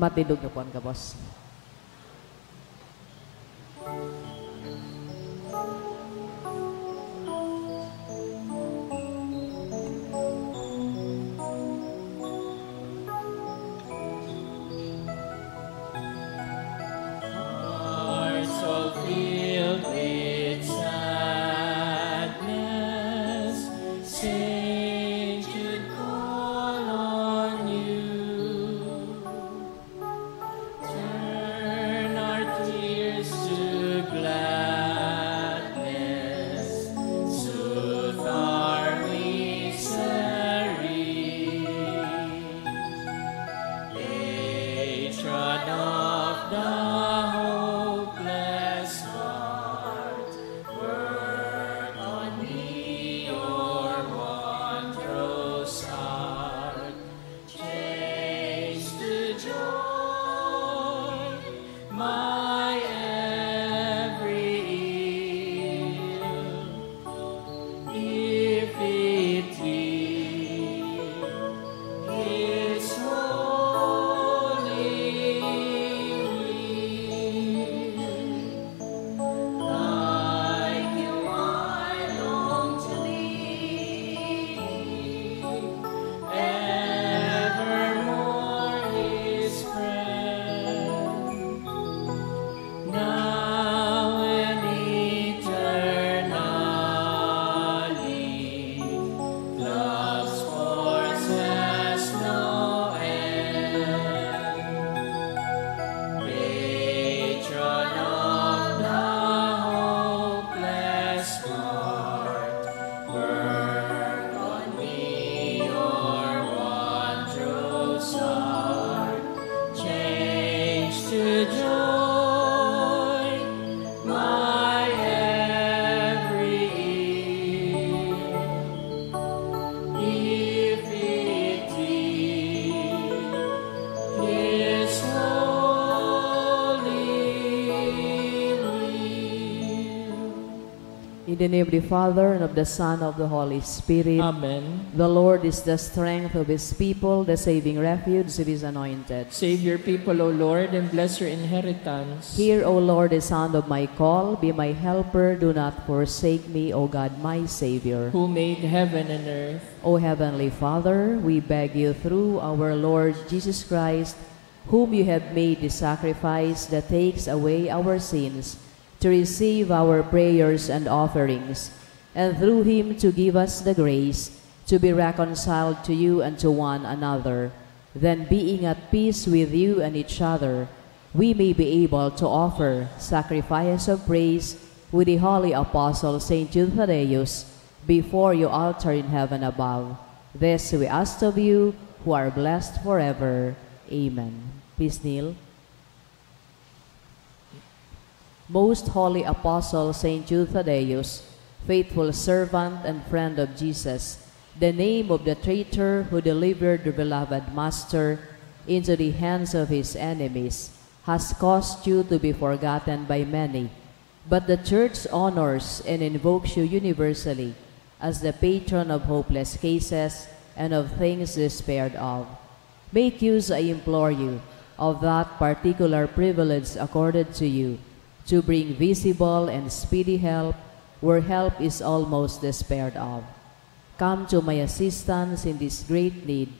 Matindog na po ang kabos. In the name of the Father, and of the Son, and of the Holy Spirit. Amen. The Lord is the strength of His people, the saving refuge of His anointed. Save your people, O Lord, and bless your inheritance. Hear, O Lord, the sound of my call. Be my helper. Do not forsake me, O God, my Savior. Who made heaven and earth. O Heavenly Father, we beg you through our Lord Jesus Christ, whom you have made the sacrifice that takes away our sins, to receive our prayers and offerings, and through him to give us the grace to be reconciled to you and to one another. Then, being at peace with you and each other, we may be able to offer sacrifice of praise with the holy apostle Saint Jude Thaddeus before your altar in heaven above. This we ask of you, who are blessed forever. Amen. Please kneel. Most holy apostle Saint Jude Thaddeus, faithful servant and friend of Jesus, the name of the traitor who delivered the beloved Master into the hands of his enemies, has caused you to be forgotten by many. But the Church honors and invokes you universally as the patron of hopeless cases and of things despaired of. Make use, I implore you, of that particular privilege accorded to you, to bring visible and speedy help where help is almost despaired of. Come to my assistance in this great need,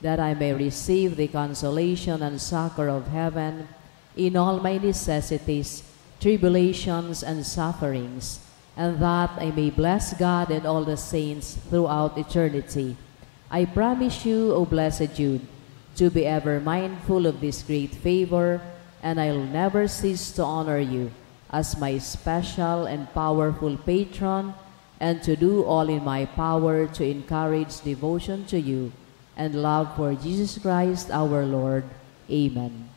that I may receive the consolation and succor of heaven in all my necessities, tribulations, and sufferings, and that I may bless God and all the saints throughout eternity. I promise you, O blessed Jude, to be ever mindful of this great favor, and I'll never cease to honor you as my special and powerful patron, and to do all in my power to encourage devotion to you and love for Jesus Christ our Lord. Amen.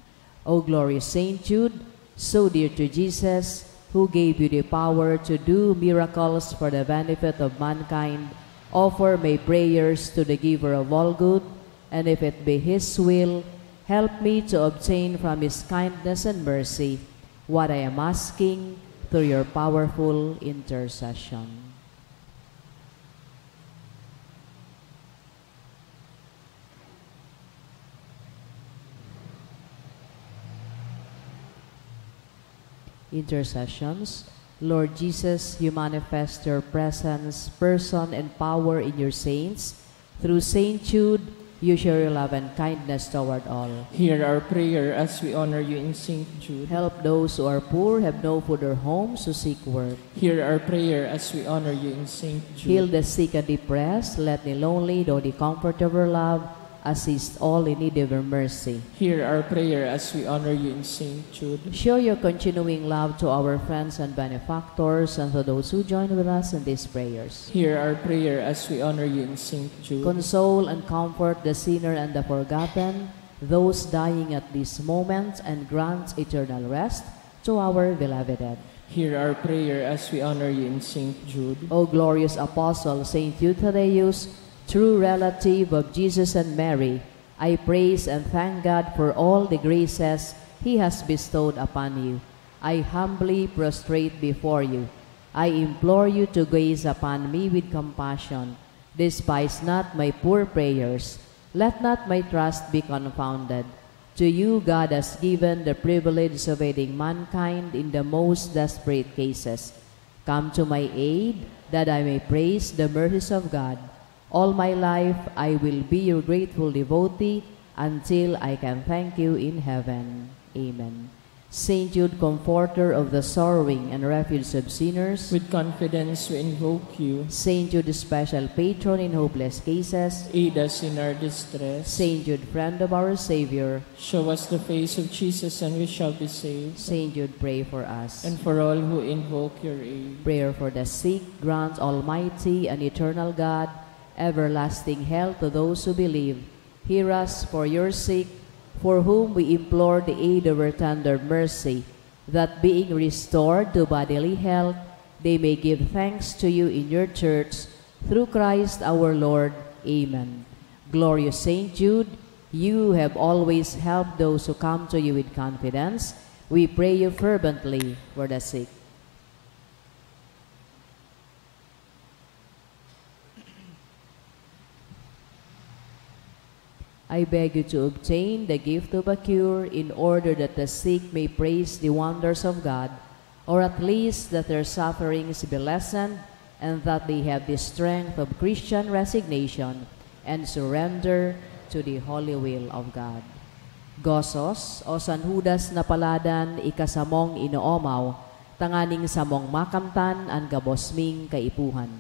O glorious Saint Jude, so dear to Jesus, who gave you the power to do miracles for the benefit of mankind, offer my prayers to the giver of all good, and if it be his will, help me to obtain from his kindness and mercy what I am asking through your powerful intercession. Intercessions. Lord Jesus, you manifest your presence, person, and power in your saints. Through Saint Jude, you show your love and kindness toward all. Hear our prayer as we honor you in Saint Jude. Help those who are poor, have no food or homes, who seek work. Hear our prayer as we honor you in Saint Jude. Heal the sick and depressed, let the lonely, though the comfort of your love, assist all in need of your mercy. Hear our prayer as we honor you in Saint Jude. Show your continuing love to our friends and benefactors and to those who join with us in these prayers. Hear our prayer as we honor you in Saint Jude. Console and comfort the sinner and the forgotten, those dying at this moment, and grant eternal rest to our beloved dead. Hear our prayer as we honor you in Saint Jude. O glorious Apostle, Saint Jude Thaddeus, true relative of Jesus and Mary, I praise and thank God for all the graces He has bestowed upon you. I humbly prostrate before you. I implore you to gaze upon me with compassion. Despise not my poor prayers. Let not my trust be confounded. To you God has given the privilege of aiding mankind in the most desperate cases. Come to my aid, that I may praise the mercies of God. All my life I will be your grateful devotee until I can thank you in heaven. Amen. Saint Jude, comforter of the sorrowing and refuge of sinners, With confidence we invoke you. Saint Jude, special patron in hopeless cases, Aid us in our distress. Saint Jude, friend of our Savior, Show us the face of Jesus and we shall be saved. Saint Jude, pray for us. And for all who invoke your aid. Prayer for the sick, grant Almighty and eternal God everlasting health to those who believe. Hear us for your sake, for whom we implore the aid of your tender mercy, that being restored to bodily health, they may give thanks to you in your church, through Christ our Lord. Amen. Glorious Saint Jude, you have always helped those who come to you with confidence. We pray you fervently for the sick. I beg you to obtain the gift of a cure, in order that the sick may praise the wonders of God, or at least that their sufferings be lessened, and that they have the strength of Christian resignation and surrender to the holy will of God. Gozos, o San Judas na paladan, ikasamong inoomaw, tanganing samong makamtan, ang gabosming kaipuhan.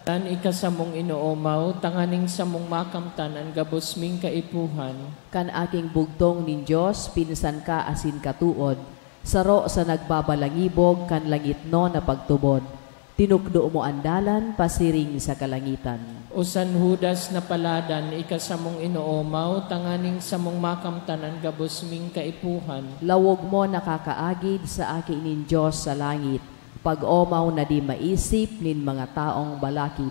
Tan ikasamong inoomaw, tanganing samong makamtan ang gabosming kaipuhan. Kan aking bugtong nin Diyos, pinsan ka asin katuod, saro sa nagbabalangibog kan langit no na pagtubod, tinukdo mo andalan, pasiring sa kalangitan. O San Judas na paladan, ikasamong inoomaw, tanganing samong makamtan ang gabosming kaipuhan. Lawog mo nakakaagid sa akin nin Diyos sa langit, pag-omaw na di maisip nin mga taong balakid,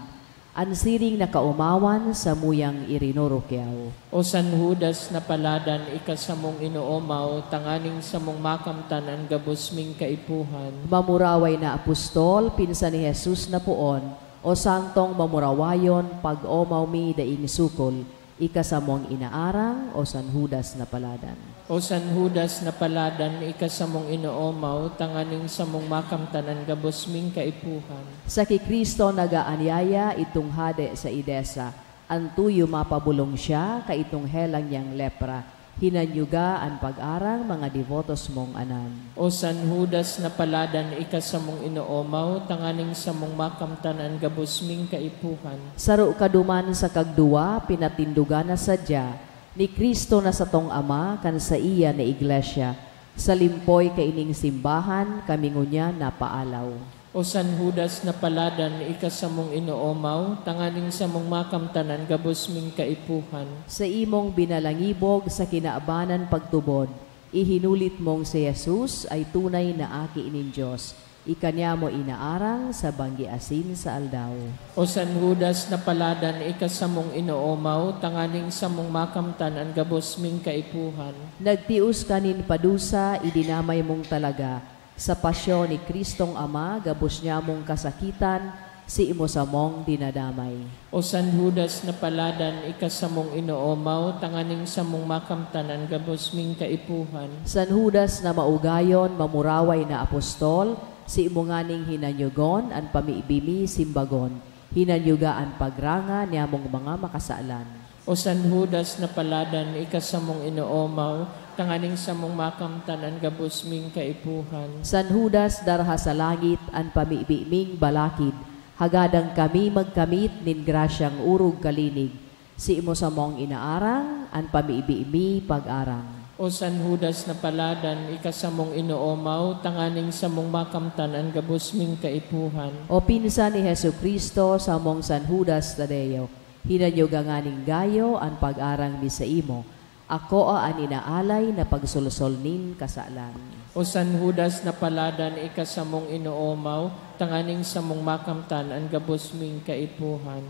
ansiring na kaumawan sa muyang irinurukyaw. O San Judas na paladan, ikasamong inoomaw, tanganing samong makamtan ang gabosming kaipuhan. Mamuraway na apostol, pinsan ni Jesus na puon, o santong mamurawayon, pag-omaw mi daing sukol, ikasamong inaarang, o San Judas na paladan. O San Judas na paladan, ikasamong inoomaw, tanganing samong makamtan ang gabosming kaipuhan. Sa kikristo nagaanyaya itong hade sa idesa, antuyo mapabulong siya, kaitong helang niyang lepra, hinanyuga ang pag-arang mga devotos mong anan. O San Judas na paladan, ikasamong inoomaw, tanganing samong makamtan ang gabosming kaipuhan. Saro kaduman sa kagduwa, pinatindugan na sadya, ni Kristo na sa tong Ama, kan sa iya na iglesia, sa limpoy kaining simbahan, kami ngunya na paalaw. O San Judas na paladan, ikasamong inoomaw, tanganing samong makamtan ang gabosming kaipuhan. Sa imong binalangibog sa kinaabanan pagtubod, ihinulit mong si Jesus ay tunay na aki inin Diyos. Ikanya mo inaarang sa banggi asin sa aldaw. O San Judas na paladan, ikasamong inoomaw, tanganing samong makamtan ang gabosming kaipuhan. Nagtius kanin padusa, idinamay mong talaga. Sa pasyon ni Kristong Ama, gabos niya mong kasakitan, si imo samong dinadamay. O San Judas na paladan, ikasamong inoomaw, tanganing samong makamtanan, gabos ming kaipuhan. San Judas na maugayon, mamuraway na apostol, si imo nganing hinanyugon, an pamiibimi simbagon, hinanyugaan pagranga niyamong mga makasalan. O San Judas na paladan, ikasamong inoomaw, tanganing samong makamtanan, gabos ming kaipuhan. San Judas darha sa langit, an pamiibiming balakid, hagadang kami magkamit nin grasyang urog kalinig, si imo samong inaarang, an pamiibimi pag-arang. O San Judas na paladan, ikasamong inoomaw, tanganing samong makamtanan, gabos ming kaipuhan. O pinsan ni Hesu Kristo samong San Judas Tadeo, hinanyuganganing gayo an pag-arang mi sa imo, ako an inaalay na pagsulsol nin kasalan. O San Judas na paladan, ikasamong inoomaw, tanganing samong makamtan, ang gabos ming kaipuhan.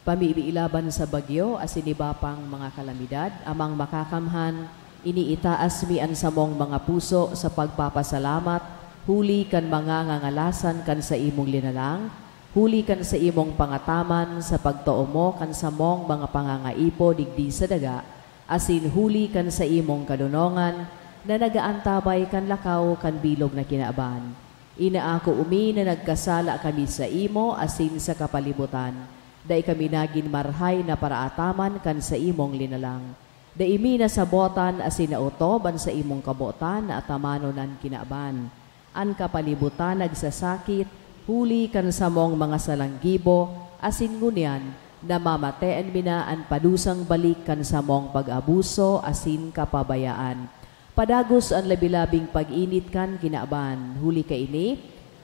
Pamiilaban sa bagyo, asinibapang mga kalamidad, amang makakamhan, iniitaas mi an samong mga puso sa pagpapasalamat, huli kan mga ngangalasan kan sa imong linalang, huli kan sa imong pangataman sa pagtuo mo kan samong mga pangangaipo digdi sa daga, asin huli kan sa imong kadunongan, na nagaantabay kan lakaw kan bilog na kinaaban. Inaako umi na nagkasala kami sa imo asin sa kapalibutan, dai kami nagin marhay na paraataman kan sa imong linalang. Dai imi na sabotan asin nautoban sa imong kabotan na atamanonan kinaaban. An kapalibutan nagsasakit, huli kan samong mga salanggibo, asin ngunyan, na mamateen minaan padusang balik kan samong pag-abuso asin kapabayaan. Padagos ang labilabing pag-init kan kinaaban, huli ka ini,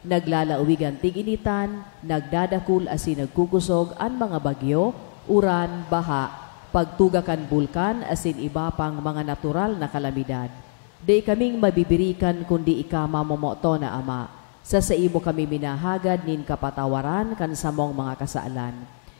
naglalauwigan tig-initan, nagdadakul asin nagkukusog ang mga bagyo, uran, baha, pagtugakan bulkan asin iba pang mga natural na kalamidad. Di kaming mabibirikan kundi ika mamomoto na Ama, sa imo kami minahagad nin kapatawaran kan samong mga kasaalan.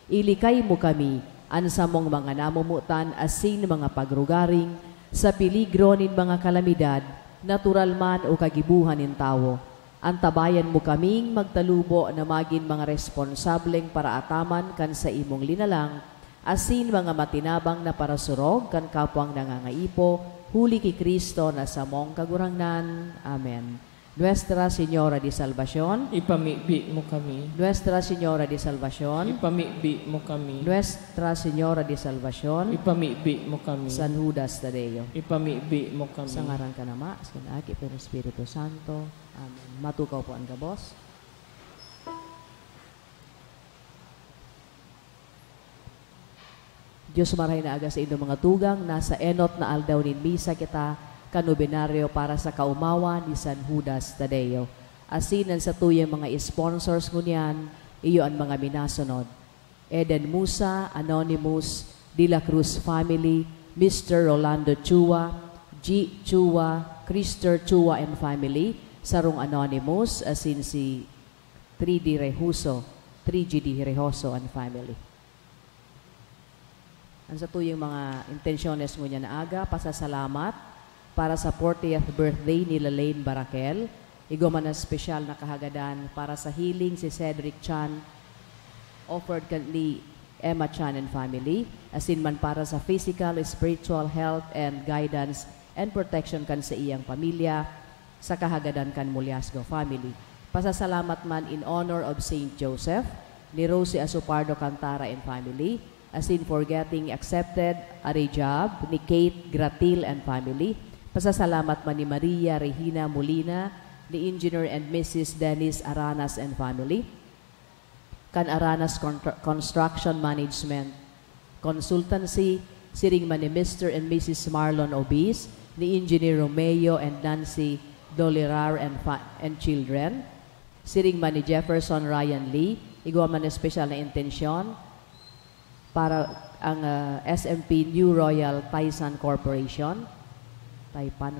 Ilikay mo kami, an samong mga namumutan asin mga pagrugaring, sa piligro nin mga kalamidad, natural man o kagibuhan nin tao. Antabayan mo kaming magtalubo na magin mga responsableng paraataman kan sa imong linalang, asin mga matinabang na parasurog kan kapwang nangangaipo, huli ki Kristo na samong kagurangnan. Amen. Nuestra Señora de Salvación, Ipamibi mo kami. Nuestra Señora de Salvación, Ipamibi mo kami. Nuestra Señora de Salvación, Ipamibi mo kami. San Judas Tadeo. Ipamibi mo kami. Sa ngaran ka nama, sa Anak, pero Espiritu Santo. Amen. Matukaw po ang gabos. Diyos marahay na aga sa inyong mga tugang, nasa enot na aldaw nin misa kita, kanubinaryo para sa kaumawa ni San Judas Tadeo. Asinan sa tuyang mga sponsors ngunyan, iyo ang mga minasunod. Eden Musa, Anonymous, De La Cruz Family, Mr. Rolando Chua, G. Chua, Krister Chua and Family, Sarong Anonymous, asin si 3GD Rehoso and Family. Ang sa tuyang mga intensyones ngunyan na aga, pasasalamat, para sa 40th birthday ni Lalaine Barakel. Igoma na special na kahagadan para sa healing si Cedric Chan, offered ni Emma Chan and family, asin man para sa physical, spiritual health and guidance and protection kan sa iyang pamilya, sa kahagadan kan Muliasgo family. Pasasalamat man in honor of Saint Joseph, ni Rosie Asupardo Cantara and family, asin for getting accepted a job ni Kate Gratil and family. Pasasalamat man ni Maria Regina Molina, ni Engineer and Mrs. Dennis Aranas and family, kan Aranas Construction Management Consultancy, siring man ni Mr. and Mrs. Marlon Obis, ni Engineer Romeo and Nancy Dolirar and children, siring man ni Jefferson Ryan Lee, igwa man ni special na intensyon para ang SMP New Royal Taipan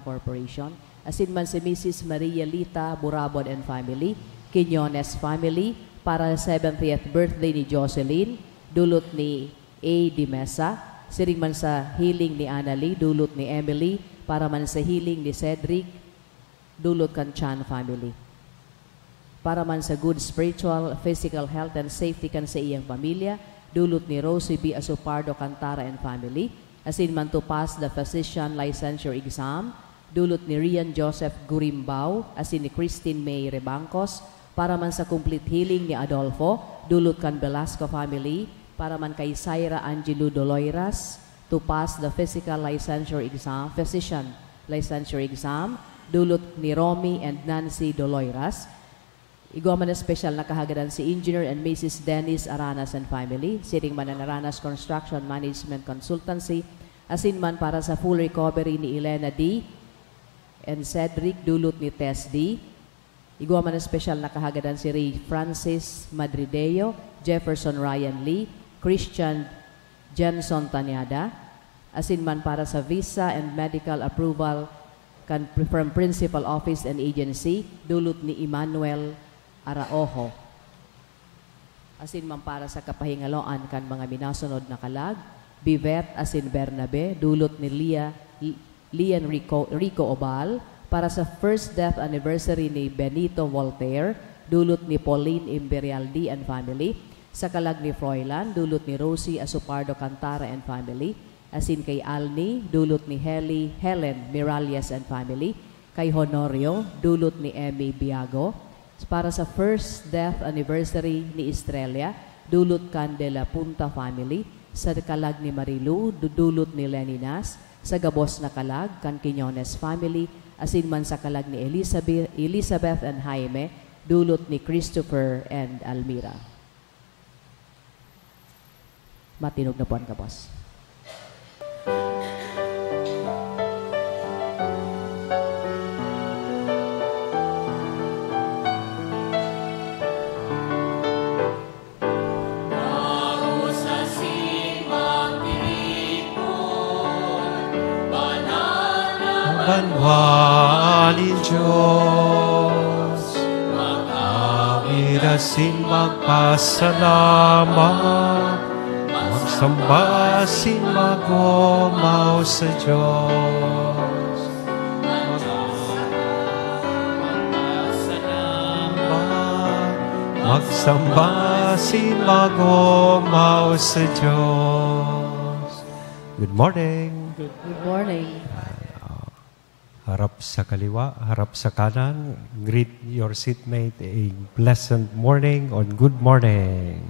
Corporation, asin man si Mrs. Maria Lita Burabon and family, Quiñones family, para 70th birthday ni Jocelyn, dulot ni A. Di Mesa, siring man sa healing ni Annalie, dulot ni Emily, para man sa healing ni Cedric, dulot kan Chan family. para man sa good spiritual, physical health and safety kan sa iyang pamilya, dulot ni Rosie B. Asupardo Cantara and family, asin man to pass the physician licensure exam, dulot ni Rian Joseph Gurimbao, asin ni Christine May Rebancos, para man sa complete healing ni Adolfo, dulot kan Velasco family, para man kay Syra Angelo Doloiras, to pass the physical licensure exam, physician licensure exam, dulot ni Romy and Nancy Doloiras. Igwa man na special na kahagadan si Engineer and Mrs. Dennis Aranas and family, sitting man ang Aranas Construction Management Consultancy, asin man para sa full recovery ni Elena D. and Cedric, dulot ni Tess D. Igwa man na special na kahagadan si Ray Francis Madrideo, Jefferson Ryan Lee, Christian Jenson Tanyada, asin man para sa visa and medical approval from Principal Office and Agency, dulot ni Emmanuel Araojo. Asin man para sa kapahingaloan kan mga minasunod na kalag, Bivet asin Bernabe, dulot ni Lian Rico Obal, para sa first death anniversary ni Benito Voltaire, dulot ni Pauline Imperialdi and family, sa kalag ni Froilan, dulot ni Rosie Asupardo Cantara and family, asin kay Alni, dulot ni Helen Miralles and family, kay Honorio, dulot ni Emmy Biago, para sa first death anniversary ni Estrella, dulot kan de la Punta family, sa kalag ni Marilu, dulot ni Leninas, sa gabos na kalag kan Quiñones family, asin man sa kalag ni Elizabeth and Jaime, dulot ni Christopher and Almira. Matinog na po ang kabos. Banwali Diyos, mag-amirasin magpasalamat, magsambasin magomaw sa Diyos. Magsambasin magomaw sa Diyos. Good morning. Good morning. Harap sa kaliwa, harap sa kanan. Greet your seatmate a pleasant morning or good morning.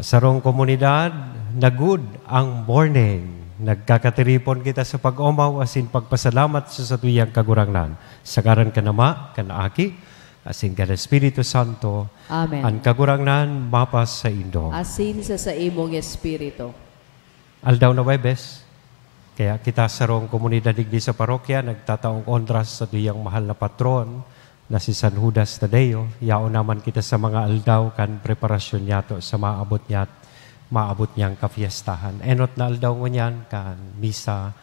Sarong komunidad, na good ang morning. Nagkakatiripon kita sa pag-umaw asin pagpasalamat sa satuyang kagurangnan. Sa karan kanama, kanaaki, asin kana Espiritu Santo. Amen. Ang kagurangnan mapas sa indo. Asin sa imong espiritu. Aldaw na Webes. Kaya kita sarong komunidad digdi sa parokya, nagtataong kontras sa tuyang mahal na patron na si San Judas Tadeo. Yao naman kita sa mga aldaw kan preparasyon niya to sa maabot niyang kafiestahan. Enot na aldaw mo niyan kan misa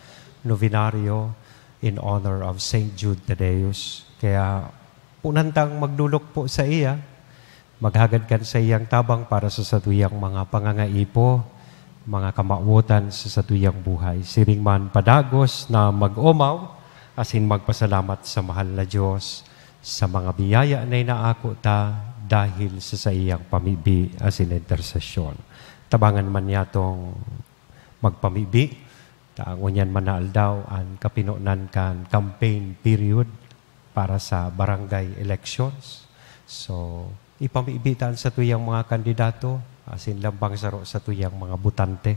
novenario in honor of St. Jude Tadeus. Kaya punantang magdulok po sa iya, maghagad kan sa iyang tabang para sa satuyang mga pangangaipo, mga kamautan sa satuyang buhay. Siring man padagos na mag-umaw, asin magpasalamat sa mahal na Diyos sa mga biyaya na inaako ta dahil sa iyang pamibi asin intersesyon. Tabangan man niya itong magpamibi, taangon man na aldaw ang kapinunan kan campaign period para sa barangay elections. So, ipamibitan sa tuyang mga kandidato, asin lambang saro sa tuyang mga butante.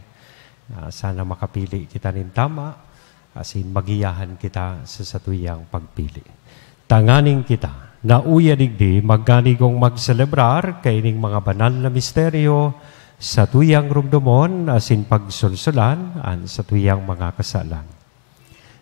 Sana makapili kita nin tama, asin magiyahan kita sa satuyang pagpili. Tanganing kita, na uya digdi, magganigong magselebrar kaining mga banal na misteryo sa tuyang rumdomon, asin pagsulsulan, an sa tuyang mga kasalan.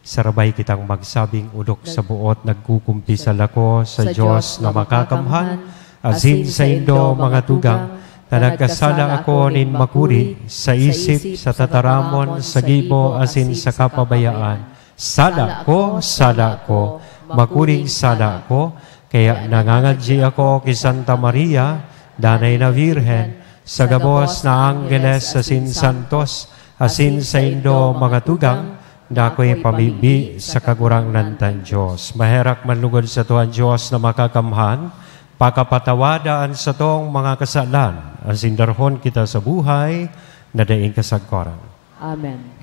Sarabay kitang magsabing udok sa buot, nagkukumpisal ako sa Diyos na makakamhan, asin sa indo mga tugang, na nagkasala ako nin makuri sa isip, sa tataramon, sa gibo, asin sa kapabayaan. Sala ko, makuring sala ko, kaya nangangadji ako kay Santa Maria, danay na Virhen, sa gabos na Angeles, asin santos, asin sa indo mga tugang, dako'y pamibi sa kagurang nantan Diyos. Maherak manlugod sa tuhan Diyos na makakamhan, Pagkapatawadaan sa tong mga kasalan, ang sindarhon kita sa buhay, na daing kasagkoran. Amen.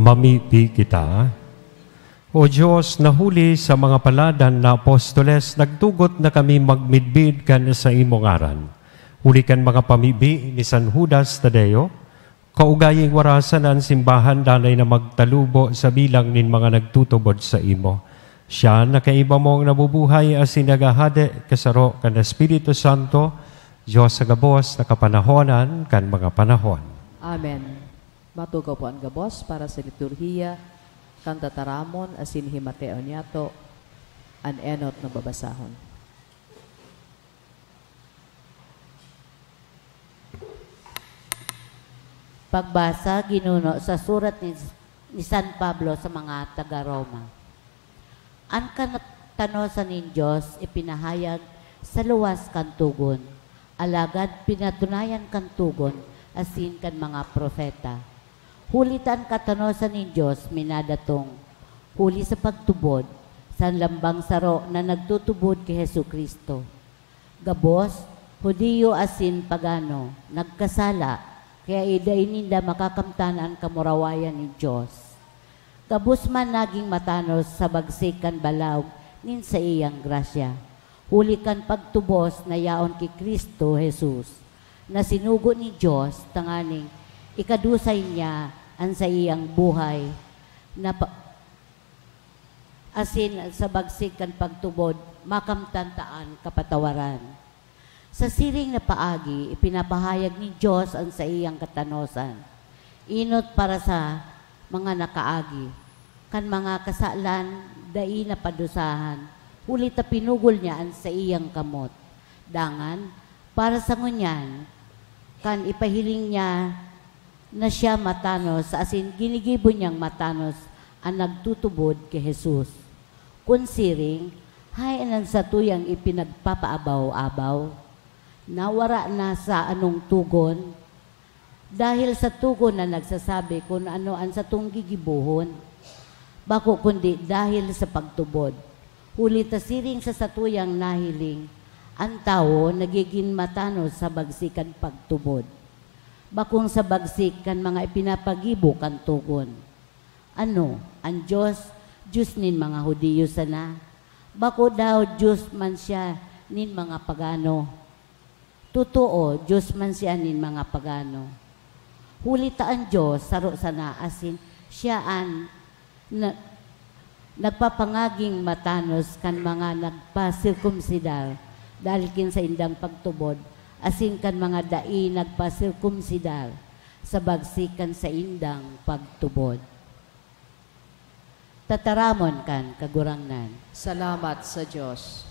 Mamipi kita. O Diyos, nahuli sa mga paladan na apostoles, nagtugot na kami magmidbid kan sa imong aran. Huli kan mga pamibi ni San Judas Tadeo, kaugaying warasan ang simbahan dalay na magtalubo sa bilang nin mga nagtutubod sa imo. Siya nakaiba mong nabubuhay as sinagahade kasaro kan Espiritu Santo, Diyos sa gabos na kapanahonan kan mga panahon. Amen. Matugaw po ang gabos para sa liturhiya, kanta taramon, asin himateo niyato, an enot na babasahon. Pagbasa, ginuno sa surat ni San Pablo sa mga taga-Roma. Ang kanatanosan ng Diyos ipinahayag sa luwas kantugon, alagad pinatunayan kantugon, asin kan mga profeta. Hulitan katanosan ng Diyos minadatong, huli sa pagtubod, sa lambang saro na nagtutubod kay Hesu Kristo. Gabos, Hudiyo asin pagano, nagkasala, kaya idaininda makakamtan ang kamurawayan ni Diyos. Gabos man naging matanos sa bagsikan balaw, nin sa iyang grasya. Huli kan pagtubos na yaon kay Kristo Jesus, na sinugo ni Diyos, tanganing ikadusay niya ang sa iyang buhay, na asin sa bagsikan pagtubod, makamtantaan kapatawaran. Sa siring na paagi, ipinapahayag ni Diyos ang sa iyang katanosan. Inot para sa mga nakaagi, kan mga kasalan, dai na padusahan, huli ta pinugol niya ang sa iyang kamot. Dangan, para sa ngunyan, kan ipahiling niya na siya matanos, asin ginigibo niyang matanos ang nagtutubod kay Jesus. Kunsiring, hay anang sa tuyang ipinagpapaabaw-abaw, nawara na sa anong tugon, dahil sa tugon na nagsasabi kung ano ang sa tung gigibuhon, bako kundi dahil sa pagtubod. Huli tasiring sa satuyang nahiling, ang tao nagiging matanos sa bagsikan pagtubod. Bakong sa bagsik kan mga ipinapagibo kan tugon. Ano, ang Diyos, Diyos nin mga Hudiyo sana. Bako daw Diyos man siya nin mga pagano. Totoo, Diyos man siya nin mga pagano. Huli ta ang Diyos, saro sana asin, siya an nagpapangaging matanos kan mga nagpasirkumsidal dahil kin sa indang pagtubod, asin kan mga dai nagpasirkumsidal sa bagsikan sa indang pagtubod. Tataramon kan kagurangnan. Salamat sa Diyos.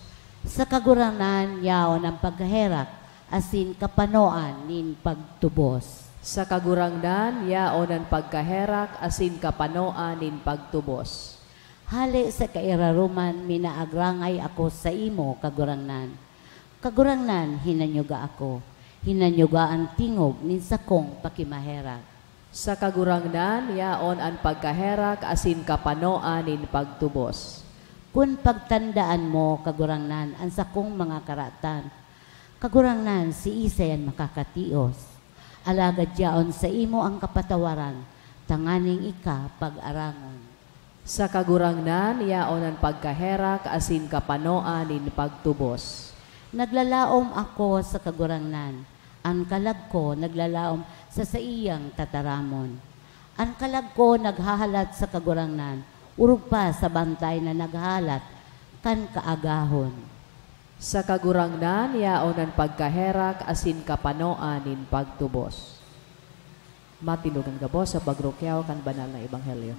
Sa kagurangnan, yaon ang pagkaherak, asin kapanoan nin pagtubos. Sa kagurangnan, yaon ang pagkaherak, asin kapanoan nin pagtubos. Hali sa kairaruman, minaagrangay ako sa imo, kagurangnan. Kagurangnan, hinanyuga ako. Hinanyuga ang tingog nin sakong pakimaherak. Sa kagurangnan, yaon ang pagkaherak asin kapanoan in pagtubos. Kung pagtandaan mo, kagurangnan, ang sakong mga karatan, kagurangnan, si Isayan makakatios. Alagad yaon sa imo ang kapatawaran, tanganing ika pag-arangon. Sa kagurangnan, yaon ang pagkaherak asin kapanoan in pagtubos. Naglalaom ako sa kagurangnan, ang kalag ko naglalaom sa iyang tataramon. Ang kalag ko naghahalat sa kagurangnan, urog pa sa bantay na naghahalat, kan kaagahon. Sa kagurangnan, yaon ang pagkaherak asin kapanoan in pagtubos. Matinugan gabos sa pagrukyaw kan banal na ebanghelyo.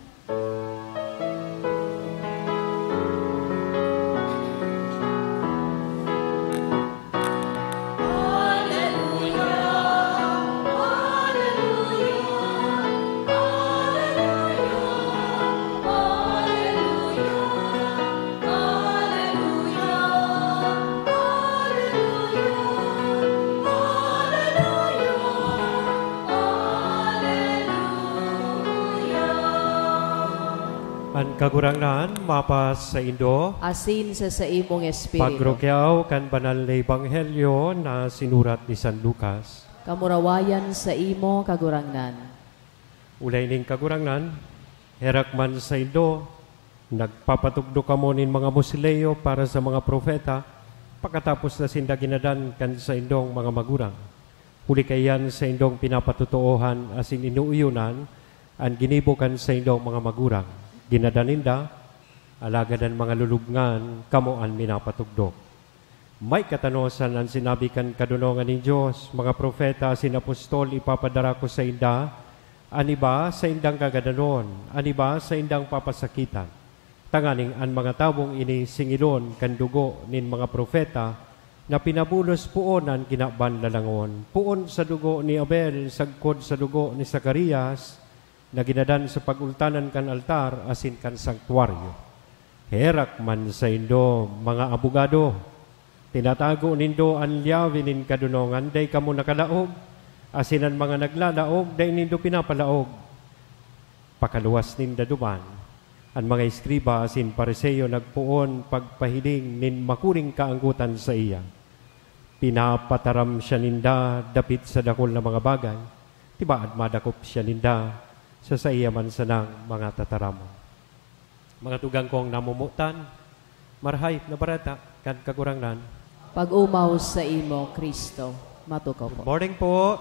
Ang kagurangnan, mapas sa Indo, Asin sa imong espiritu. pagrukyaw kan banal na ebanghelyo na sinurat ni San Lucas. Kamurawayan sa imo kagurangnan. Ulay ning kagurangnan, herak man sa Indo, nagpapatugdo ka mo nin mga Musileo para sa mga profeta, pagkatapos na sinda ginadan kan sa Indong mga magurang. Huli kayan sa Indong pinapatutuohan asin inuuyunan, ang ginibukan sa Indong mga magurang. Ginadaninda, alagadan mga lulubngan, kamoan minapatugdok. May katanosan ang sinabi kan kadunongan ni Diyos, mga profeta, sinapostol, ipapadara ko sa inda, aniba sa indang kagadanon, aniba sa indang papasakitan. Tanganing ang mga tabong ini singilon kan dugo nin mga profeta, na pinabulos puonan kinaban lalangon. Puon sa dugo ni Abel, sagkod sa dugo ni Zacarias, na ginadan sa pagultanan kan altar asin kan sanktuaryo. Herak man sa Indo, mga abogado, tinatago nindo ang liyawi nin kadunongan, day kamo nakalaog, asin ang mga naglalaog, day nindo pinapalaog. Pakaluwas ninda duman, ang mga iskriba asin pariseyo nagpuon pagpahiling nin makuring kaanggutan sa iya. Pinapataram siya ninda dapit sa dakol na mga bagay, tibaad madakop siya ninda, sa iya man sanang mga tataramo. Mga tugang kong namumutan, marhay na barata, kan kagurangnan. Pag-umaw sa imo, Kristo. Matukaw po. Morning po.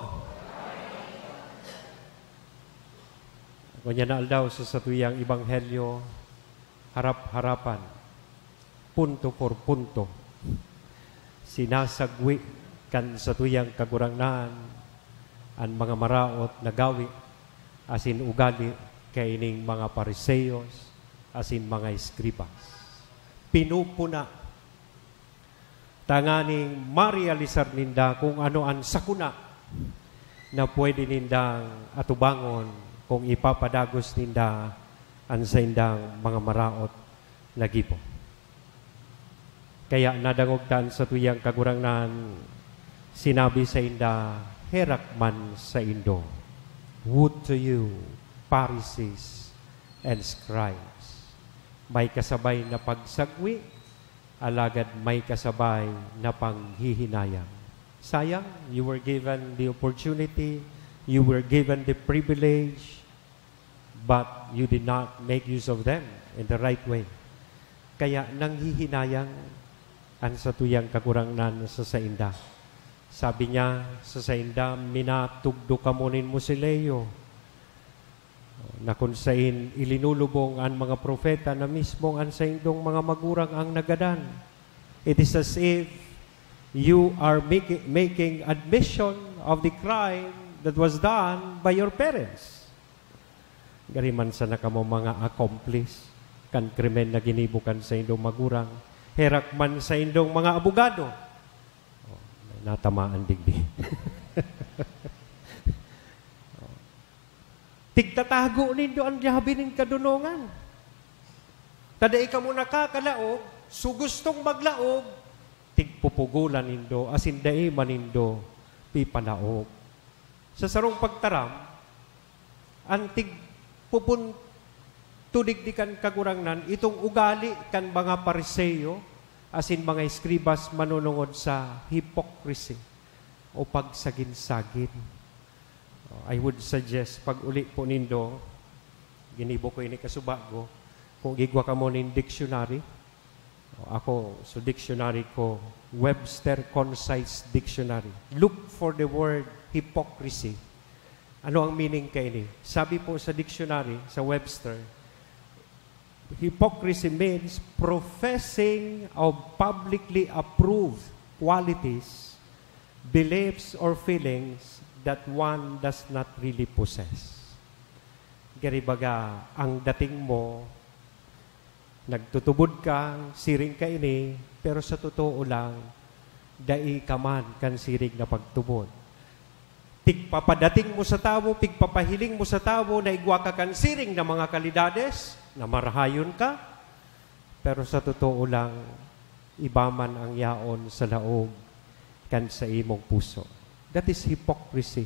Kanya na aldaw sa satuyang ibanghelyo, harap-harapan, punto por punto, sinasagwi kan satuyang kagurangnan, ang mga maraot na gawi, asin ugali kaining mga pariseyos, asin mga eskribas. Pinupuna, tanganing marialisar ninda kung ano ang sakuna na pwede nindang atubangon kung ipapadagos ninda ang sa indang mga maraot na gipo. Kaya nadangogtan sa tuyang kagurangnan, sinabi sa inda, herak man sa Indo. Would to you, Pharisees and scribes. May kasabay na pagsagwi, alagad may kasabay na panghihinayang. Sayang, you were given the opportunity, you were given the privilege, but you did not make use of them in the right way. Kaya nanghihinayang ang satuyang kagurangnan sa sainda. Sabi niya sa sainda, minatugdo ka munin mo si Leo, na kung sain ilinulubong ang mga profeta na mismong ang saindong mga magurang ang nagadan. It is as if you are making admission of the crime that was done by your parents. Gariman sa nakamo mga accomplice kan krimen na ginibukan sa indong magurang. Herak man sa indong mga abogado. Natamaan digdi. Tigtatago nindo ang lihabi nin kadunongan. Taday ka mo nakakalaog, so gustong maglaog, tigpupugulan nindo, asin dae manindo, pipalaog. Sa sarong pagtaram, antig pupun tudigdikan kagurangnan, itong ugali kan mga Pariseo, asin mga eskribas manunungod sa hypocrisy o pagsagin-sagin. I would suggest, pag uli po nindo, ginibo ko ini kasubago, kung gigwa ka mo nin dictionary, ako, so dictionary ko, Webster Concise Dictionary. Look for the word hypocrisy. Ano ang meaning kay ini? Sabi po sa dictionary, sa Webster, hypocrisy means professing of publicly approved qualities, beliefs, or feelings that one does not really possess. Garibaga, ang dating mo, nagtutubod ka, siring ka ini, pero sa totoo lang, dai ka man kan siring na pagtubod. Pigpapadating mo sa tao, pigpapahiling mo sa tao, na igwa ka kan siring na mga kalidades, na marahayon ka, pero sa totoo lang, ibaman ang yaon sa laog kan sa imong puso. That is hypocrisy.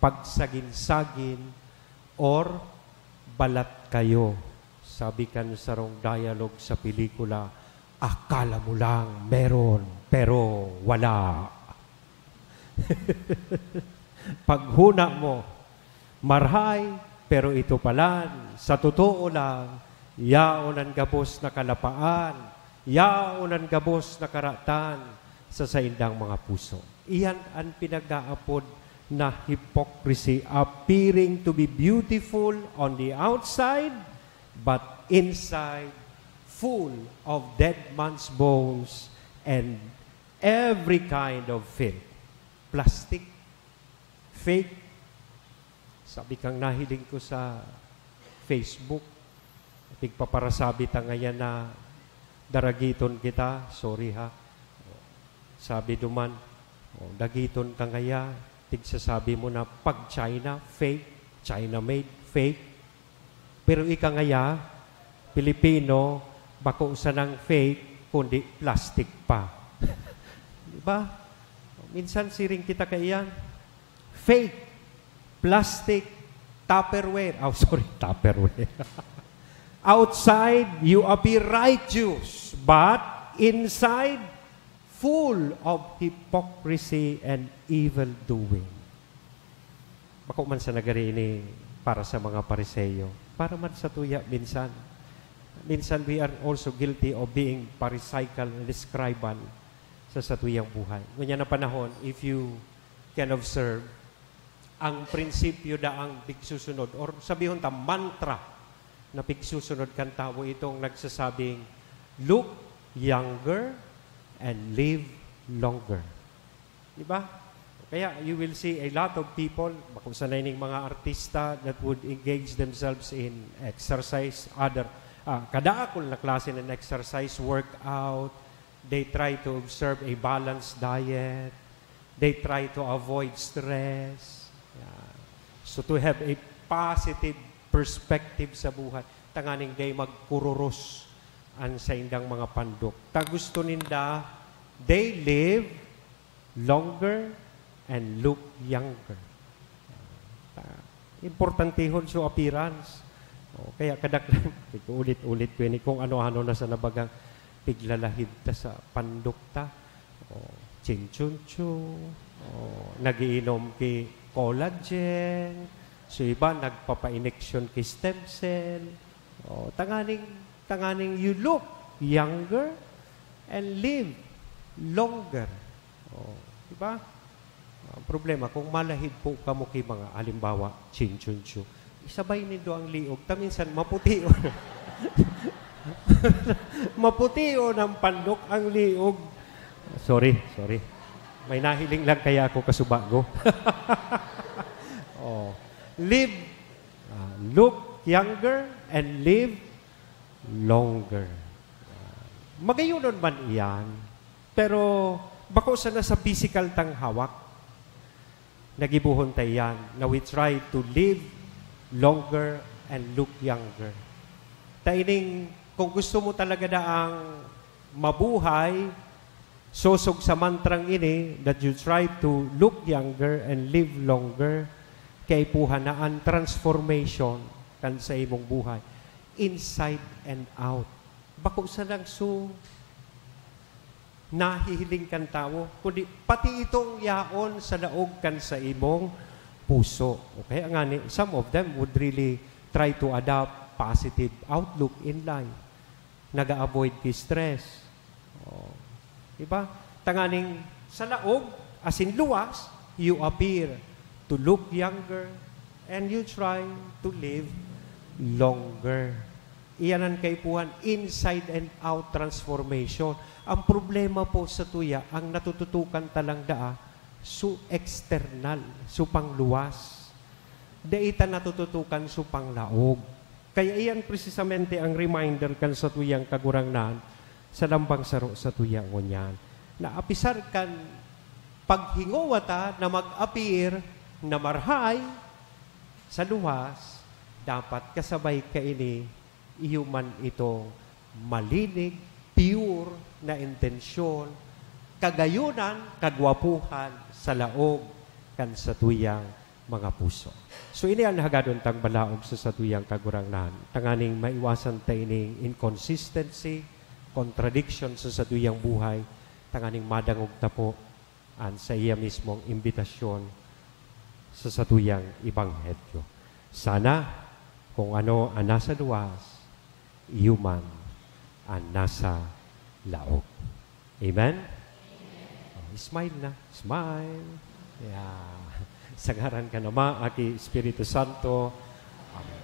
Pagsagin-sagin or balat kayo. Sabi kan sarong dialogue sa pelikula, akala mo lang meron, pero wala. Paghuna mo, marhay, pero ito palan, sa totoo lang, yaon ang gabos na kalapaan, yaon ang gabos na karatan sa saindang mga puso. Iyan ang pinag-aapod na hypocrisy, appearing to be beautiful on the outside, but inside, full of dead man's bones and every kind of filth. Plastic, fake. Sabi kang nahiling ko sa Facebook, tigpaparasabi ta ngayon na daragiton kita, sorry ha. Sabi duman, dagiton ka ngaya, tigsasabi mo na pag China, fake, China made, fake. Pero ika ngaya, Pilipino, bako sa ng fake, kundi plastic pa. Diba? Minsan siring kita kaiyan, fake, plastic, Tupperware. Oh, sorry, Tupperware. Outside, you appear righteous, but inside, full of hypocrisy and evil doing. Bako man sa nagari ini para sa mga Pariseo. Para man sa tuya, minsan. Minsan we are also guilty of being pharisaical and scribal sa satuyang buhay. Ganyan na panahon, if you can observe, ang prinsipyo da ang pigsusunod, or sabihon ta, mantra na pigsusunod kan tao itong nagsasabing, look younger and live longer. Diba? Kaya you will see a lot of people, kung sanay ning mga artista that would engage themselves in exercise, kadaakol na klase ng exercise, workout, they try to observe a balanced diet, they try to avoid stress. So to have a positive perspective sa buhay, tanganing day magkururos an sa indang mga pandok. Tagusto ninda, they live longer and look younger. Importantihon so appearance. Kaya kadaklan, ulit-ulit ko ini kung ano-ano na sa nabagang piglalahid ta sa pandok ta. Chinchunchu, nagiinom ki collagen, so iba nagpapa-injection ki stem cell. Tanganing you look younger and live longer. Diba? Ang problema, kung malahid po kamo kay mga alimbawa, chinchunchu, isabay nindo ang liog. Taminsan, maputio. Maputio ng pandok ang liog. Sorry. May nahiling lang kaya ako kasubago. Live, look younger and live longer. Magayunon man iyan, pero bako sana sa physical tang hawak, nagibuhon tayo yan, na we try to live longer and look younger. Taining kung gusto mo talaga daang mabuhay, sosog sa mantrang ini, that you try to look younger and live longer, kay puhan na ang transformation kan sa imong buhay. Inside and out. Bako sa lang nahihiling kan tao, kundi pati itong yaon sa laog kan sa imong puso. Okay? Some of them would really try to adopt positive outlook in life. Naga-avoid ki stress. Diba? Tanganing sa laog, as in luwas, you appear to look younger and you try to live longer. Iyanan kay puhan, inside and out transformation. Ang problema po sa tuya, ang natututukan talang daa, external, pangluwas. Daita natututukan panglaog. Kaya iyan precisamente ang reminder kan sa tuyang kagurangnan sa lambang saro sa tuyang ngunyan. Na apisar kan paghingowata na mag-appear na marhay sa luwas, dapat kasabay ka ini ihuman itong malinig, pure na intensyon, kagayunan, kagwapuhan sa laog kan sa tuyang mga puso. So ini ang hagadon tang balaog sa tuyang kagurangnan. Tanganing maiwasan ta ining inconsistency, contradiction sa tuyang buhay, tanganing madangog ta po an sa iya mismong imbitasyon sa tuyang ibanghelyo. Sana kung ano ang nasa luwas, iuman ang nasa laog. Amen? Smile na. Smile. Yeah. Sangaran ka naman, Aki Espiritu Santo. Amen.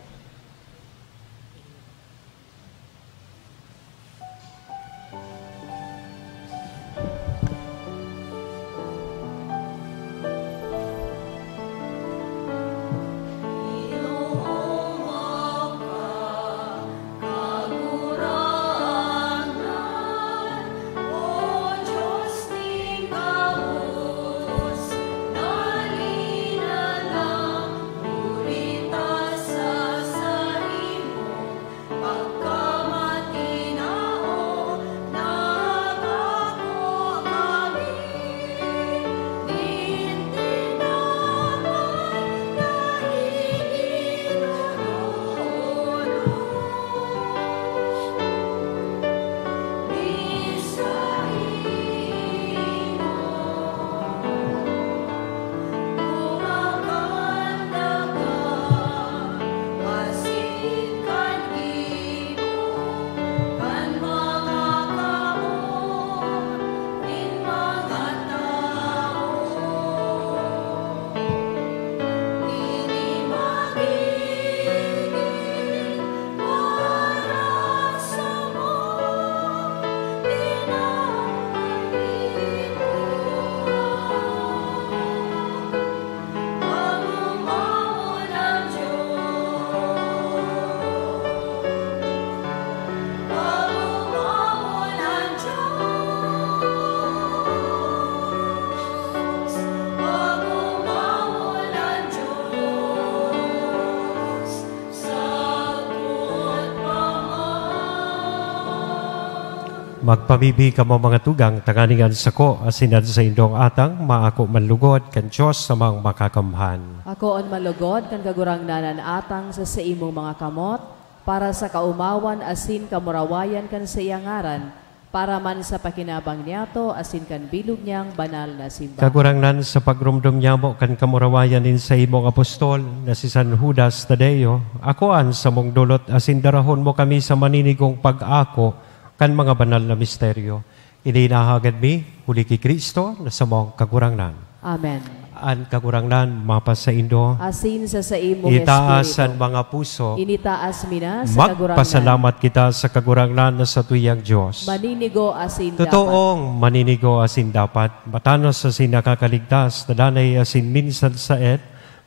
Magpabibi ka mo mga tugang, tanganingan sako, asinan sa indong atang, maako manlugod, kan Diyos sa mga makakamhan. Ako on malugod, kan kagurangnanan atang sa imong mga kamot, para sa kaumawan asin kamurawayan kan sa iyang ngaran, para man sa pakinabang niyato, asin kan bilog niyang banal na simbahan. Kagurangnan sa pagrumdum niya mo, kan kamurawayan din sa imong apostol, na si San Judas Tadeo, akoan sa mong dulot, asin darahon mo kami sa maninigong pag-ako, kan mga banal na misteryo. Ininahagad mi, huli ki Kristo, na sa mong kagurangnan. Amen. An kagurangnan, mapas sa indo, asin sa imong itaas espiritu. ang mga puso, Initaas mina sa kagurangnan. magpasalamat kita sa kagurangnan na sa tuyang Diyos. Maninigo asin Totoong maninigo asin dapat, matanos asin nakakaligtas, nadanay asin minsan sa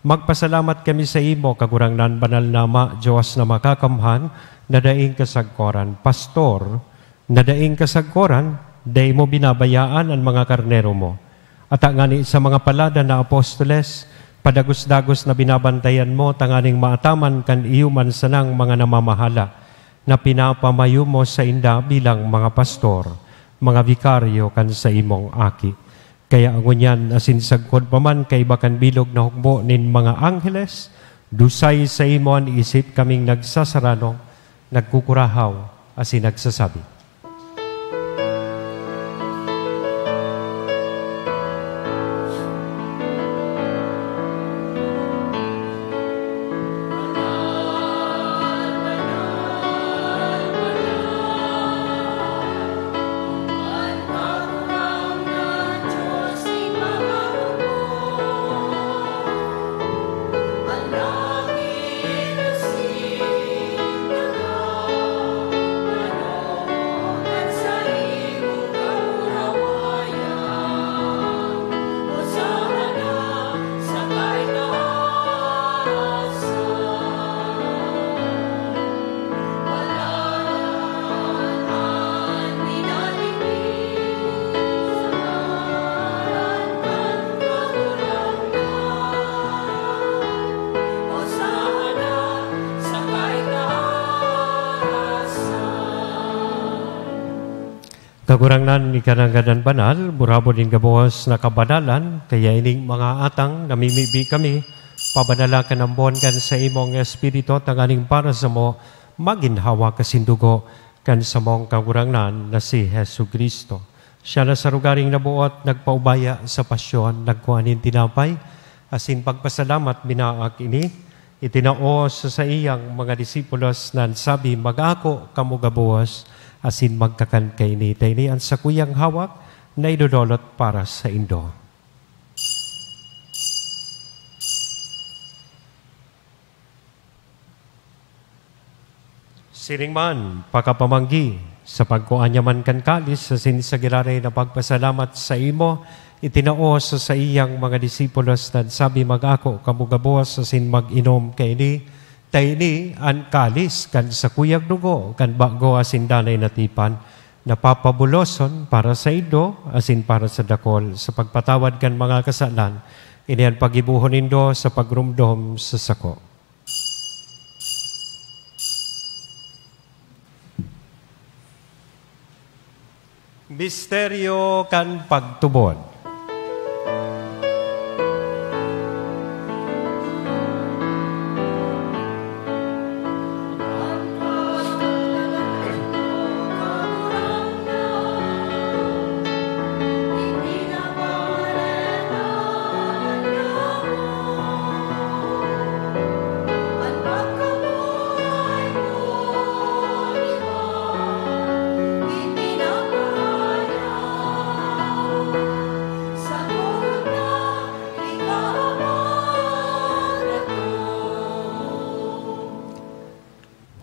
magpasalamat kami sa imo, kagurangnan banal na Diyos na makakamhan, nadaing kasagkoran, pastor, nadaing kasagkoran, day mo binabayaan ang mga karnero mo. At ngani sa mga palada na apostoles, padagos-dagos na binabantayan mo, tanganing maataman kan iyuman sanang mga namamahala. na pinapamayo mo sa inda bilang mga pastor, mga vikaryo kan sa imong aki. Kaya ngunyan asin sagkod paman kay bakan bilog na hukbo nin mga angheles, dusay sa imon isip kaming nagsasarano, nagkukurahaw, asin nagsasabi. Kagurangnan ni kananggadan banal, burabo din gabuhos na kabanalan, kaya ining mga atang namimibi kami, pabanalakan ang buwan kan sa imong espiritu, tanganing para sa mo, maginhawa kasindugo kan sa mong kagurangnan na si Hesu Kristo. Siya na sa rugaring nabuot, nagpaubaya sa pasyon, nagkuhanin tinapay, asin pagpasalamat binaak ini, itinao sa iyang mga disipulos na sabi, mag-ako kamo gabuhos, asin magkakan kay ni ang sa kuyang hawak na idodolot para sa Indo. Siringman, pakapamanggi, sa pagkuanyaman kan kalis, asin sa giraray na pagpasalamat sa imo, itinao sa iyang mga disipulos na sabi mag-ako kamugabuhos asin mag-inom kay ni tay ni an kalis kan sa kuyag dugo kan bago asin danay natipan napapabuloson para sa ido asin para sa dakol sa pagpatawad kan mga kasalan inian pagibuhon nindo sa pagrumdom sa sako. Misteryo kan pagtubod.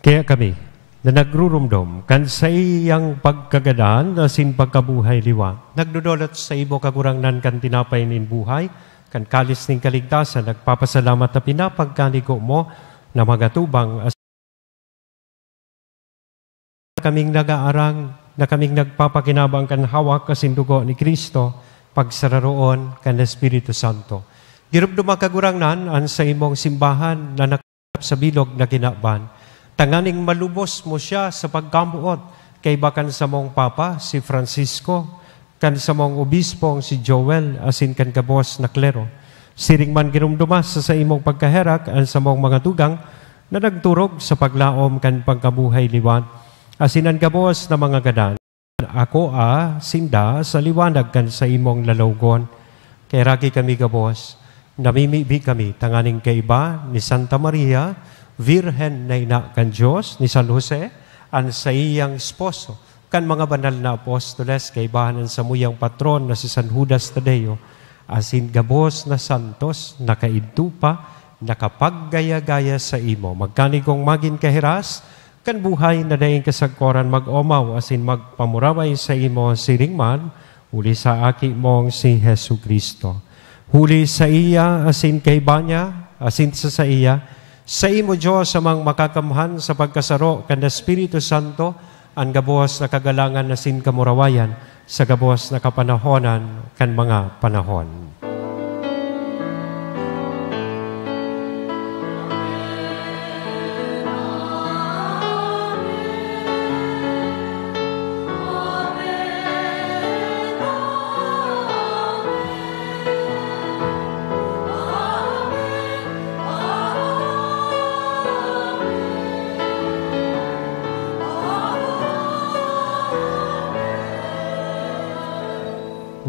Kaya kami na nagrurumdom kan sa iyang pagkagadaan asin pagkabuhay liwa, nagdudolot sa imo kagurangnan kan tinapay nin buhay, kan kalis ning kaligtasan, nagpapasalamat na pinapagkanigo mo na magatubang as kaming nagaarang, na kaming nagpapakinabang kan hawak kasin dugo ni Kristo, pagsararoon kan Espiritu Santo. Girumduma kagurangnan an sa imong simbahan na nakap sa bilog na kinaban, tanganing malubos mo siya sa pagkamuot kay bakan sa mong papa, si Francisco, kan sa mong obispong si Joel, asin kan kabos na klero. Siring man girumdumas sa imong pagkaherak ang sa mong mga tugang na nagturog sa paglaom kan pagkabuhay liwan. Asin ang kabos na mga gadan, ako sinda sa liwanag kan sa imong lalawgon. Kay ragi kami kabos, namimibi kami tanganing kaiba ni Santa Maria, Virhen na ina kan Diyos, ni San Jose, ang sa iyang esposo, kan mga banal na apostoles, kay bahanan sa muyang patron na si San Judas Tadeo, asin gabos na santos, nakaidtupa, nakapaggaya-gaya sa imo. Magkanigong magin kahiras, kan buhay na daing kasagkoran mag-omaw, asin magpamuraway sa imo siringman, uli sa aki mong si Hesu Kristo. Huli sa iya, asin kay banya, asin sa iya, sa imo Diyos amang makakamhan sa pagkasaro kan Espiritu Santo ang gabuhos na kagalangan na sin kamurawayan sa gabuhos na kapanahonan kan mga panahon.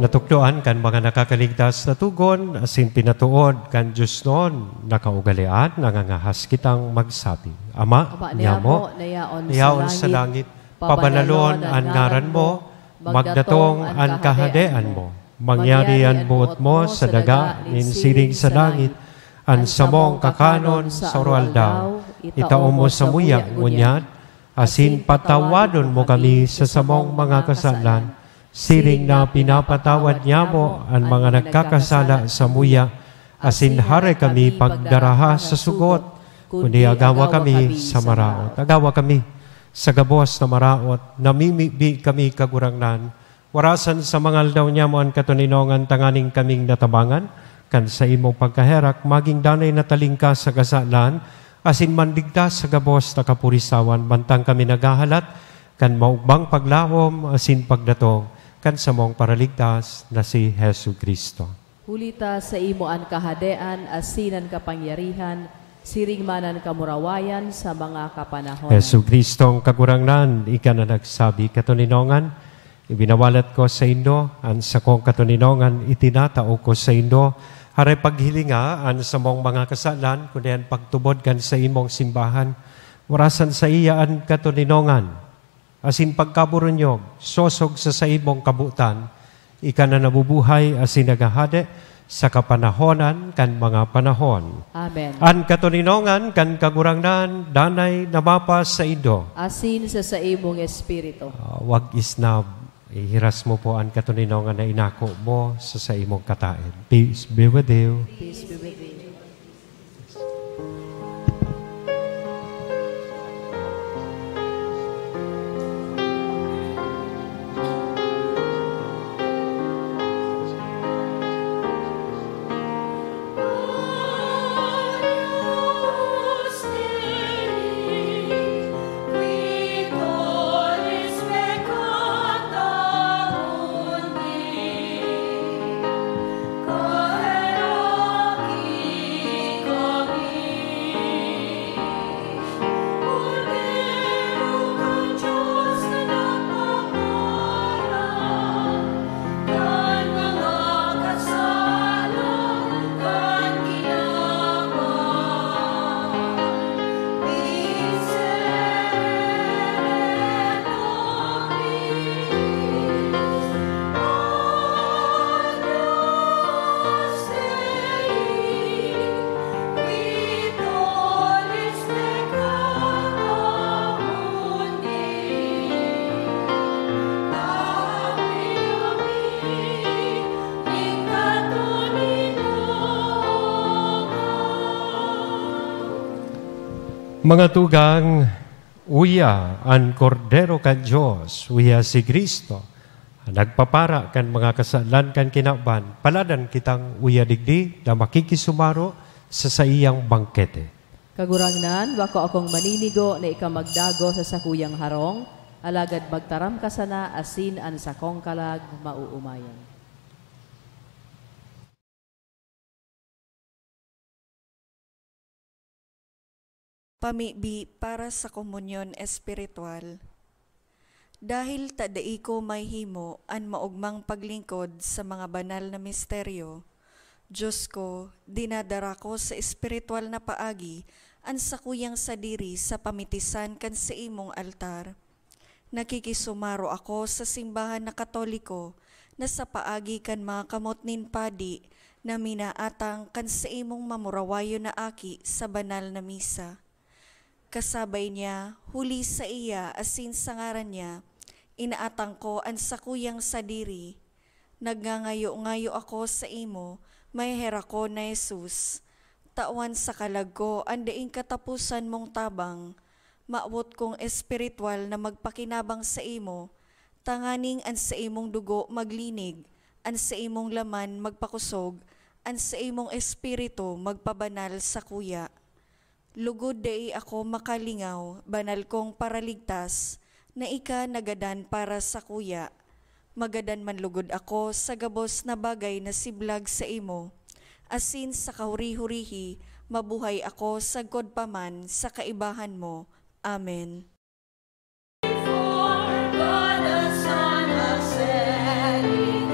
natukdoan kan mga nakakaligtas na tugon, asin pinatuod kan Diyos noon, nakaugalian, nangangahas kitang magsabi. Ama, niyamo, niyaon sa langit, pabanalon ang ngaran mo, magdatong ang kahadean mo, mangyari ang buot mo sa daga, ninsiring sa langit, ang samong kakanon sa oral daw, itao mo sa muyang ngunyat, asin patawadon mo kami sa samong mga kasalan, siring na pinapatawad niya mo ang mga nagkakasala sa muya, asin hare kami pagdaraha sa sugot, kundi agawa kami sa maraot. Agawa kami sa gabos na maraot, namimibi kami kagurangnan, warasan sa mga aldaw niya mo ang katuninongan tanganing kaming natabangan, kan sa imong pagkaherak, maging danay na talingka sa kasalan, asin mandigdas sa gabos na kapurisawan, bantang kami nagahalat, kan maugbang paglawom, asin pagdatong, kan sa mong paraligtas na si Hesu Kristo. Hulita sa imo ang kahadean, asinan kapangyarihan, siring manan kamurawayan sa mga kapanahon. Hesu Kristo ang kagurangnan, ika na nagsabi katuninongan, ibinawalat ko sa Indo, ang sa kong katuninongan, itinatao ko sa Indo, haray paghilinga, ang sa mong mga kasalan, kundi ang pagtubod kan sa imong simbahan, warasan sa iya ang katuninongan, asin pagkaburunyog, sosog sa imong kabutan, ika na nabubuhay asin nagahade sa kapanahonan kan mga panahon. Amen. An katuninongan kan kagurangnan, danay namapa sa Indo. Asin sa imong espiritu. Wag isnab, ihiras mo po ang katuninongan na inako mo sa imong katain. Peace be with you. Peace be with you. Mga tugang, uya ang kordero kan Diyos, uya si Kristo, nagpapara kan mga kasalan kan kinaban, paladan kitang uya digdi na makikisumaro sa iyang bangkete. Kagurangnan, wako akong maninigo na ikamagdago sa sakuyang harong, alagad magtaram ka sana asin an sakong kalag mauumayan. Pamibi para sa komunyon espiritual. Dahil tadai ko may himo an maugmang paglingkod sa mga banal na misteryo, Diyos ko, dinadara ko sa espiritual na paagi an sakuyang sadiri sa pamitisan kan sa imong altar. Nakikisumaro ako sa simbahan na Katoliko na sa paagi kan mga kamotnin padi na minaatang kan sa imong mamurawayo na aki sa banal na misa. Kasabay niya, huli sa iya asin sa ngaran niya, inaatang ko ang sakuyang sadiri. Nagngangayo-ngayo ako sa imo, may hera ko na Jesus. Tawan sa kalag ko, andaing katapusan mong tabang. Maawot kong espiritual na magpakinabang sa imo, tanganing an sa imong dugo maglinig, an sa imong laman magpakusog, an sa imong espiritu magpabanal sa kuya. Lugod dai ako makalingaw, banal kong paraligtas, na ika nagadan para sa kuya. Magadan man lugod ako sa gabos na bagay na siblag sa imo. Asin sa kahuri-hurihi, mabuhay ako sa godpaman sa kaibahan mo. Amen. For God the Son ascending,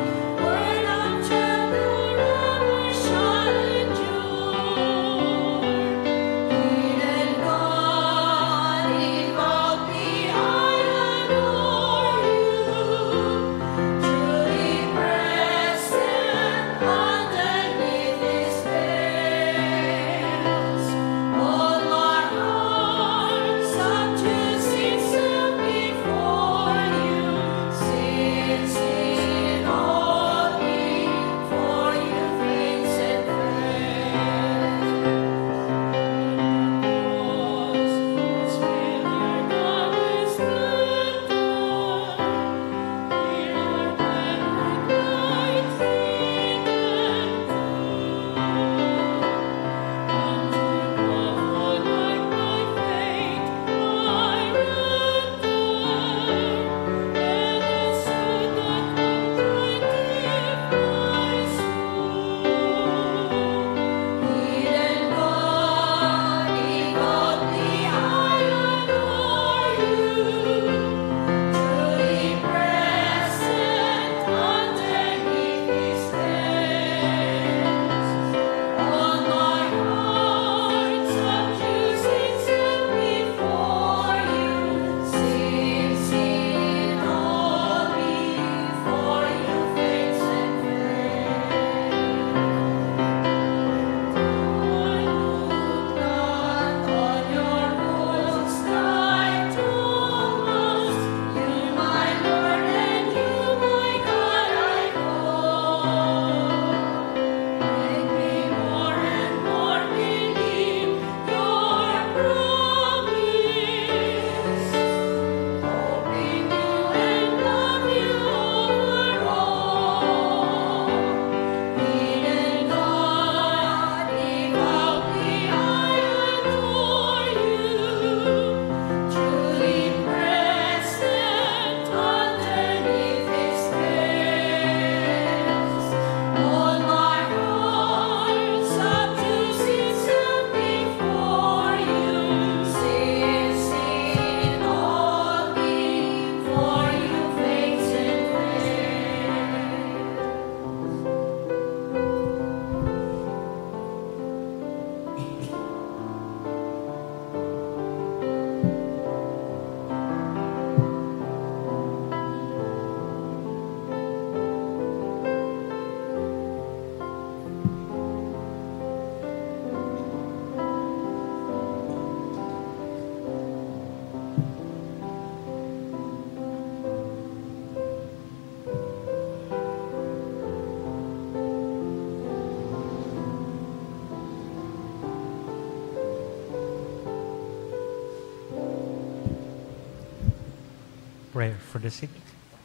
pray for the sick?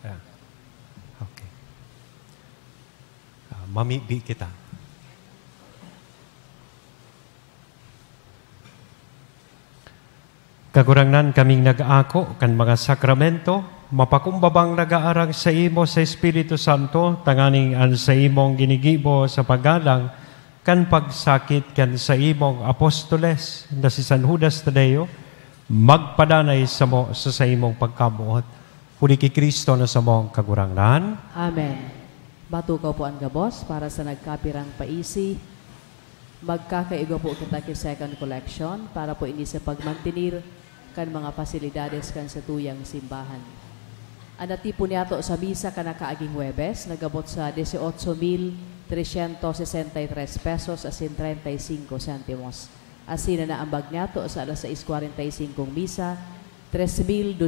Yeah. Okay. Mamibi kita. Kagurangnan kaming nag-aako kan mga sakramento, mapakumbabang nag-aarang sa imo sa Espiritu Santo, tanganing an sa imong ginigibo sa paggalang, kan pagsakit kan sa imong apostoles na si San Judas Tadeo, magpadanay sa mo sa imong pagkabuot. Huli ki Kristo na sa mong kagurangnan. Amen. Batukaw po ang gabos para sa nagkapirang paisi. Magkakaigo po kita ki second collection para po ini sa pagmantinir kan mga pasilidades kan sa tuyang simbahan. Anati po niyato sa misa kan nakaaging Huwebes, nagabot sa 18,363 pesos asin 35 centimos. Asin na naambag niyato sa alas 6:45 misa, 3,226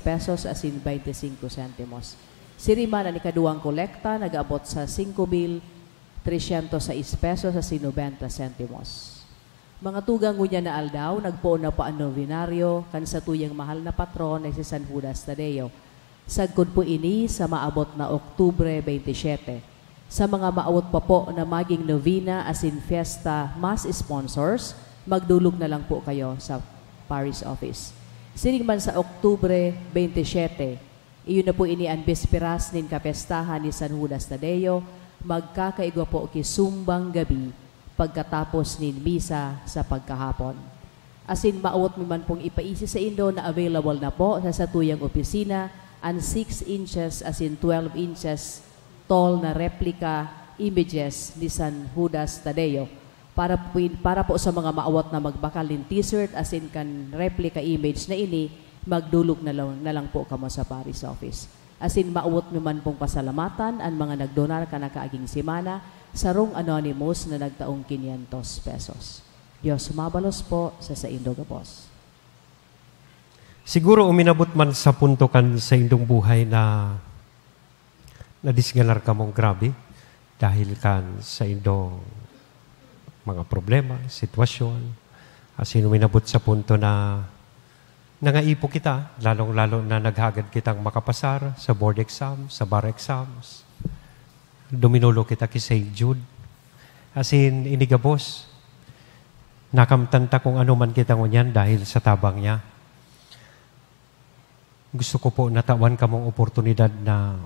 pesos asin 25 centimos. Sirima na ni kaduang kolekta, nag-abot sa 5,306 pesos asin 90 centimos. Mga tugang ngunya na aldaw, nagpoon na pa ang novenaryo, kan sa tuyang mahal na patron ay si San Judas Tadeo. Sagkod po ini sa maabot na Oktubre 27. Sa mga maawot pa po na maging novena as in fiesta mass sponsors, magdulog na lang po kayo sa parish office. Sining man sa Oktubre 27, iyon na po ini ang bisperas nin kapestahan ni San Judas Tadeo, magkakaigwa po kisumbang gabi, pagkatapos nin misa sa pagkahapon. Asin maawot mi man pong ipaisi sa Indo na available na po sa satuyang opisina ang 6 inches asin 12 inches tall na replica images ni San Judas Tadeo para po sa mga maawat na magbakal ng t-shirt asin kan replica image na ini, magdulog na lang po kamo sa parish office. Asin maawat mi man pong pasalamatan ang mga nagdonar ka nakaaging simana sa Rong Anonymous na nagtaong 500 pesos. Diyos sumabalos po sa Indo Gabos. Siguro uminabot man sa punto kan sa indong buhay na nadisgalar ka mong grabe dahil kan sa indong mga problema, sitwasyon. Asin uminabot sa punto na nangaipo kita, lalong-lalo na naghagad kitang makapasar sa board exam, sa bar exams. Duminulo kita ki St. Jude. Asin inigabos, nakamtanta kung ano man kita ngunyan dahil sa tabang niya. Gusto ko po natawan ka mong oportunidad na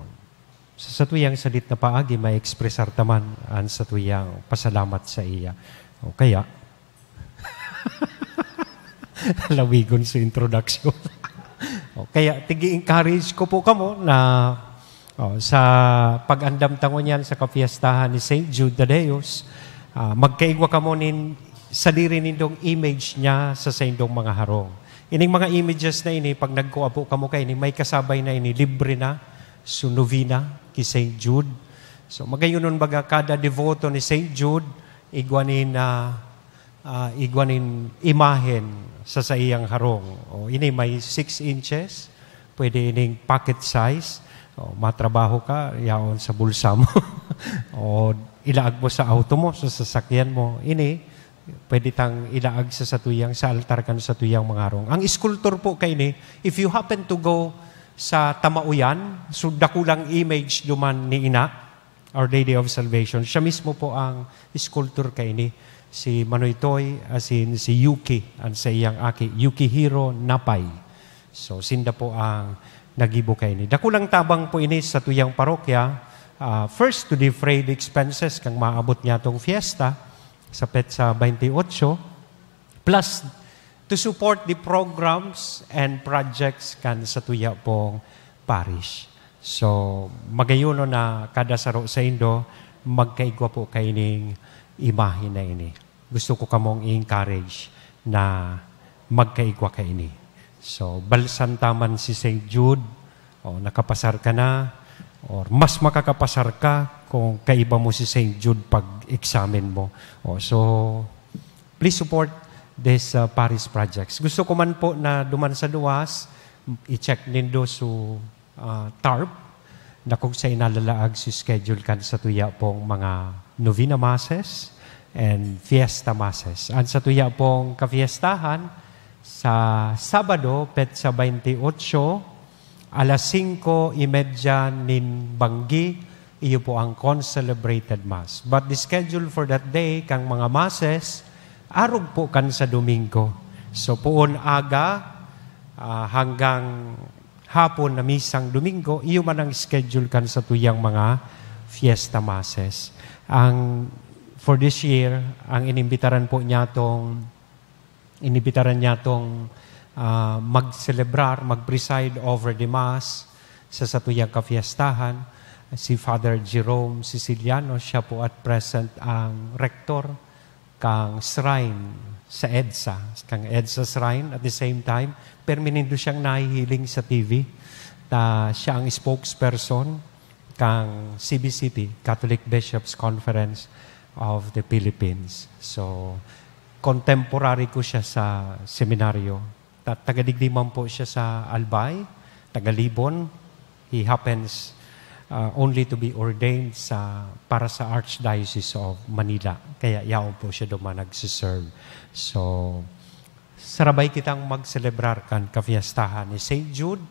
sa tuyang salit na paagi may ekspresar taman ang sa tuyang pasalamat sa iya. O kaya, lawigon sa introduction. O kaya, tigi-encourage ko po kamo na sa pag-andam tango niyan sa kapiestahan ni St. Jude Tadeos, magkaigwa kamo sa diri nindong image niya sa indong mga harong. Ining mga images na ini, pag nagkuapo kamo kay ini, may kasabay na ini, libre na, so novena ki St. Jude. So magayon baga kada devoto ni St. Jude, igwanin imahen sa iyang harong. O ini may 6 inches, pwede ining pocket size. O, matrabaho ka, yaon sa bulsa mo. O ilaag mo sa auto mo, sa sasakyan mo. Ini, pwede tang ilaag sa tuyang, sa altar kan sa tuyang mga harong. Ang sculptor po kay ni, if you happen to go sa Tamauyan, so dakulang image duman ni Ina, Our Lady of Salvation, siya mismo po ang sculptor kay ni, si Manoy Toy, asin si Yuki, ang sa iyang aki, Yukihiro Napay. So, sinda po ang nagibo kay ni. Dakulang tabang po ini sa tuyang parokya, first to defray the expenses kang maabot niya tong fiesta sa petsa 28, plus to support the programs and projects kan sa tuya pong parish. So, magayon na kada saro sa Indo, magkaigwa po kaining imahe na ini. Gusto ko kamong i-encourage na magkaigwa ka ini. So, balsan taman si St. Jude, nakapasar ka na, or mas makakapasar ka kung kaiba mo si St. Jude pag-examine mo. So, please support this parish projects. Gusto ko man po na duman sa luwas, i-check nindo su TARP, na kung sa inalalaag si schedule kan sa tuya pong mga novena masses and fiesta masses. At sa tuya pong kafiestahan, sa Sabado, petsa 28, Alas 5:30 nin banggi, iyo po ang concelebrated Mass. But the schedule for that day, kang mga Masses, arog po kan sa Domingo. So poon aga hanggang hapon na misang Domingo, iyo man ang schedule kan sa tuyang mga fiesta Masses. For this year, ang inibitaran niya tong mag-celebrar, mag-preside over the Mass sa satuyang kafiestahan. Si Father Jerome Siciliano, siya po at present ang rector kang shrine sa EDSA. Kang EDSA shrine at the same time, perminindo siyang nahihiling sa TV. Siya ang spokesperson kang CBCP, Catholic Bishops Conference of the Philippines. So, contemporary ko siya sa seminaryo. Taga-Digdiman po siya sa Albay, taga-Libon. He happens only to be ordained para sa Archdiocese of Manila. Kaya yaon po siya duman nagsiserve. So, sarabay kitang mag-celebrar kan kafiestahan ni St. Jude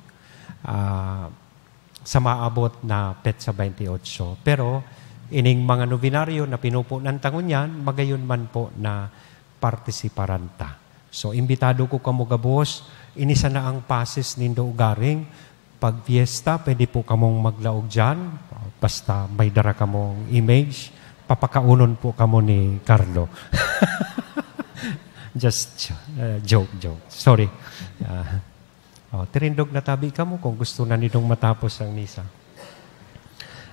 sa maabot na petsa 28. Pero, ining mga novenaryo na pinupo ng tangunyan, magayon man po na partisiparanta. So, imbitado ko kamo gabos, inisa na ang pasis nindo ugaring. Pag fiesta, pwede po kamong maglaog dyan. Basta may dara kamong image. Papakaunon po kamo ni Carlo. Just joke. Sorry. Tirindog na tabi kamo kung gusto na nitong matapos ang misa.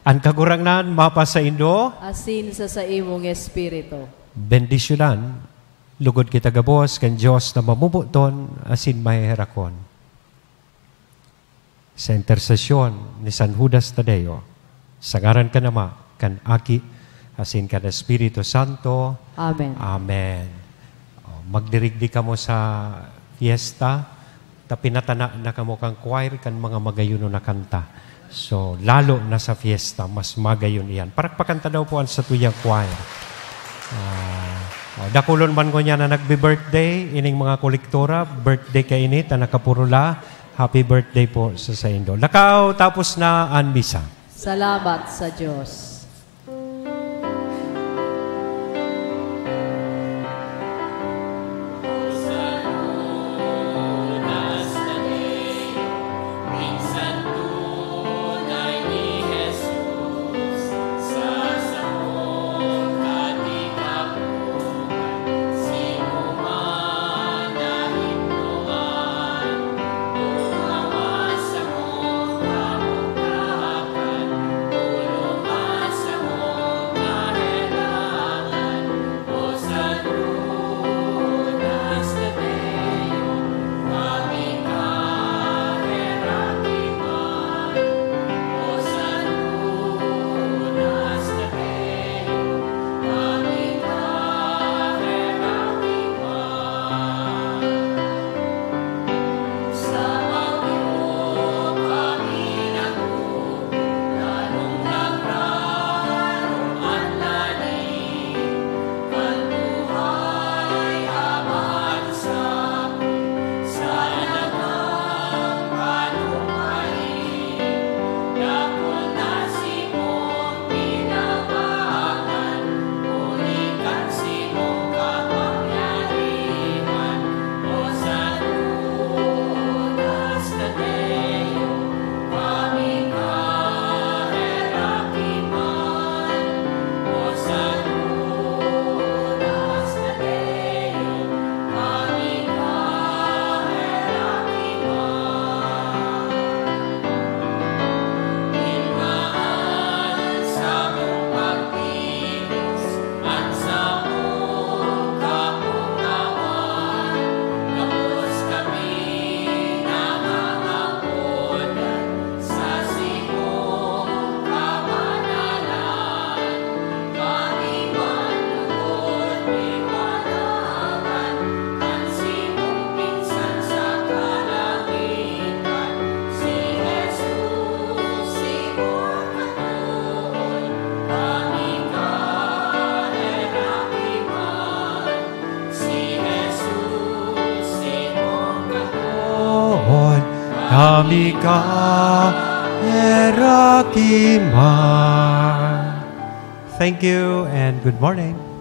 Ang kagurangnan, mapa sa Indo. Asin sa imong espiritu. Bendisyonan. Lugod kita gabos, kan Diyos na mamubuton, asin mahiherakon. Sa intersesyon ni San Judas Tadeo, sagaran ka nama, kan Aki, asin kan Espiritu Santo. Amen. Amen. Magdirigdi ka mo sa fiesta, pinatana na ka mo kang choir, kan mga magayuno na kanta. So, lalo na sa fiesta, mas magayon iyan. Parakpakanta daw po ang sa tuyang choir. Dakulon man ko niya na nagbe-birthday, ining mga kolektora, birthday ka init, na nakapurula, happy birthday po sa Indo. Lakaw, tapos na ang misa. Salamat sa Diyos. Kami Erakimar. Thank you and good morning.